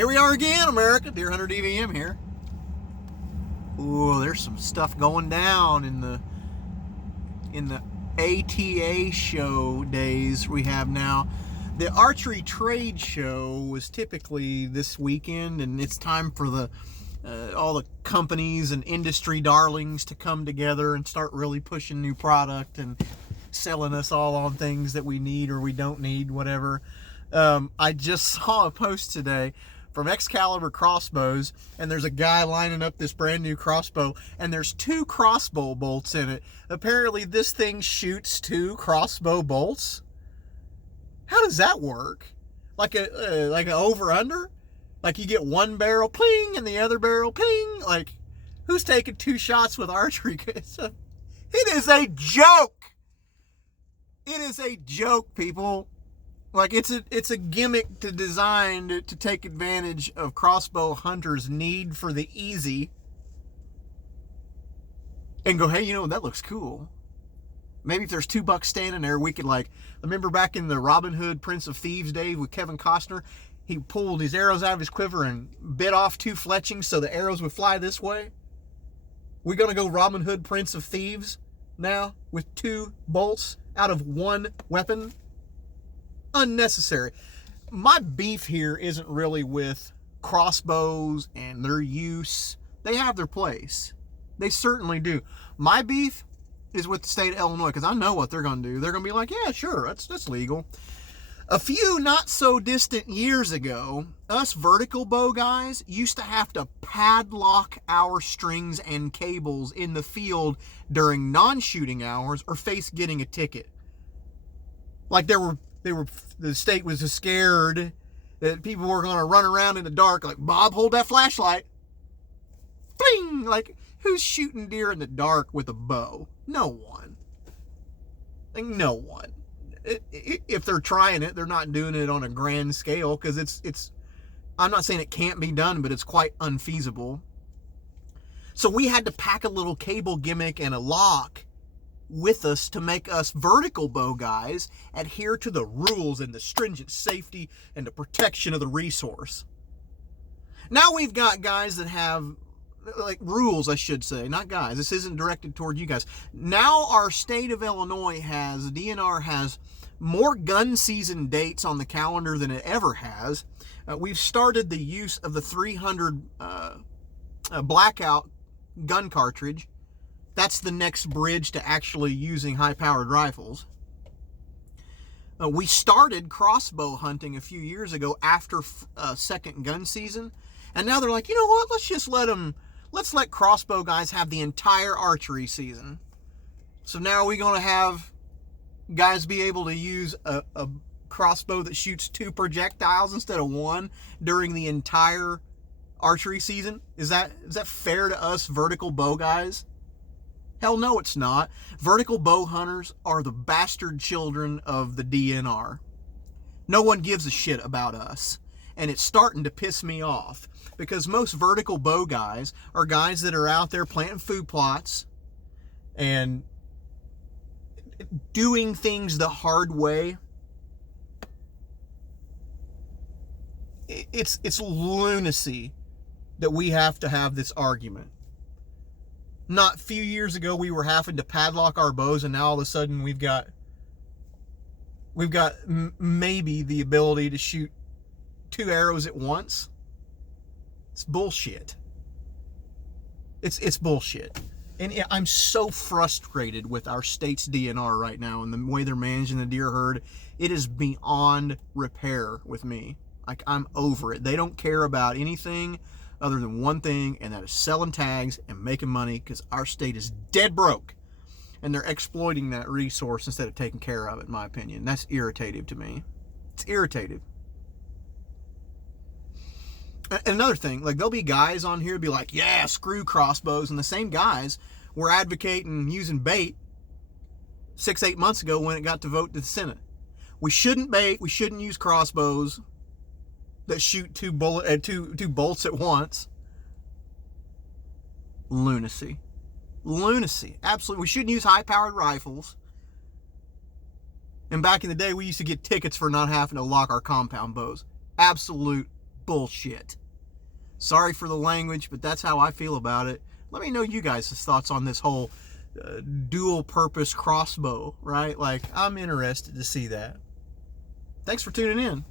Here we are again, America. Deer Hunter DVM here. Ooh, there's some stuff going down in the ATA show days we have now. The archery trade show was typically this weekend, and it's time for all the companies and industry darlings to come together and start really pushing new product and selling us all on things that we need or we don't need, whatever. I just saw a post today from Excalibur Crossbows, and there's a guy lining up this brand new crossbow, and there's 2 crossbow bolts in it. Apparently this thing shoots 2 crossbow bolts. How does that work? Like an over-under? Like you get one barrel ping and the other barrel ping? Like, who's taking 2 shots with archery? It is a joke! It is a joke, people. Like, it's a gimmick to design to take advantage of crossbow hunters' need for the easy and go, hey, you know, that looks cool. Maybe if there's $2 standing there, we could, like, remember back in the Robin Hood Prince of Thieves days with Kevin Costner? He pulled his arrows out of his quiver and bit off 2 fletchings so the arrows would fly this way. We're going to go Robin Hood Prince of Thieves now with 2 bolts out of 1 weapon. Unnecessary. My beef here isn't really with crossbows and their use. They have their place. They certainly do. My beef is with the state of Illinois, because I know what they're going to do. They're going to be like, yeah, sure, that's legal. A few not so distant years ago, us vertical bow guys used to have to padlock our strings and cables in the field during non-shooting hours or face getting a ticket. Like the state was scared that people were going to run around in the dark like, Bob, hold that flashlight. Bling! Like, who's shooting deer in the dark with a bow? No one. Like, no one. If they're trying it, they're not doing it on a grand scale, because it's I'm not saying it can't be done, but it's quite unfeasible. So we had to pack a little cable gimmick and a lock with us to make us vertical bow guys adhere to the rules and the stringent safety and the protection of the resource. Now we've got guys that have, like, rules, I should say, not guys. This isn't directed toward you guys. Now our state of Illinois DNR has more gun season dates on the calendar than it ever has. We've started the use of the 300 blackout gun cartridge. That's the next bridge to actually using high-powered rifles. We started crossbow hunting a few years ago after second gun season, and now they're like, you know what? Let's let crossbow guys have the entire archery season. So now are we going to have guys be able to use a crossbow that shoots 2 projectiles instead of 1 during the entire archery season? Is that fair to us vertical bow guys? Hell no, it's not. Vertical bow hunters are the bastard children of the DNR. No one gives a shit about us. And it's starting to piss me off, because most vertical bow guys are guys that are out there planting food plots and doing things the hard way. It's lunacy that we have to have this argument. Not a few years ago, we were having to padlock our bows, and now all of a sudden we've got maybe the ability to shoot 2 arrows at once. It's bullshit. It's bullshit. And I'm so frustrated with our state's DNR right now and the way they're managing the deer herd. It is beyond repair with me. Like, I'm over it. They don't care about anything other than one thing, and that is selling tags and making money, because our state is dead broke, and they're exploiting that resource instead of taking care of it, in my opinion. That's irritative to me. It's irritative. Another thing, like, there'll be guys on here be like, yeah, screw crossbows, and the same guys were advocating using bait 6-8 months ago when it got to vote to the Senate. We shouldn't bait. We shouldn't use crossbows that shoot 2 bolts at once. Lunacy. Absolutely. We shouldn't use high-powered rifles. And back in the day, we used to get tickets for not having to lock our compound bows. Absolute bullshit. Sorry for the language, but that's how I feel about it. Let me know you guys' thoughts on this whole dual purpose crossbow, right? Like, I'm interested to see that. Thanks for tuning in.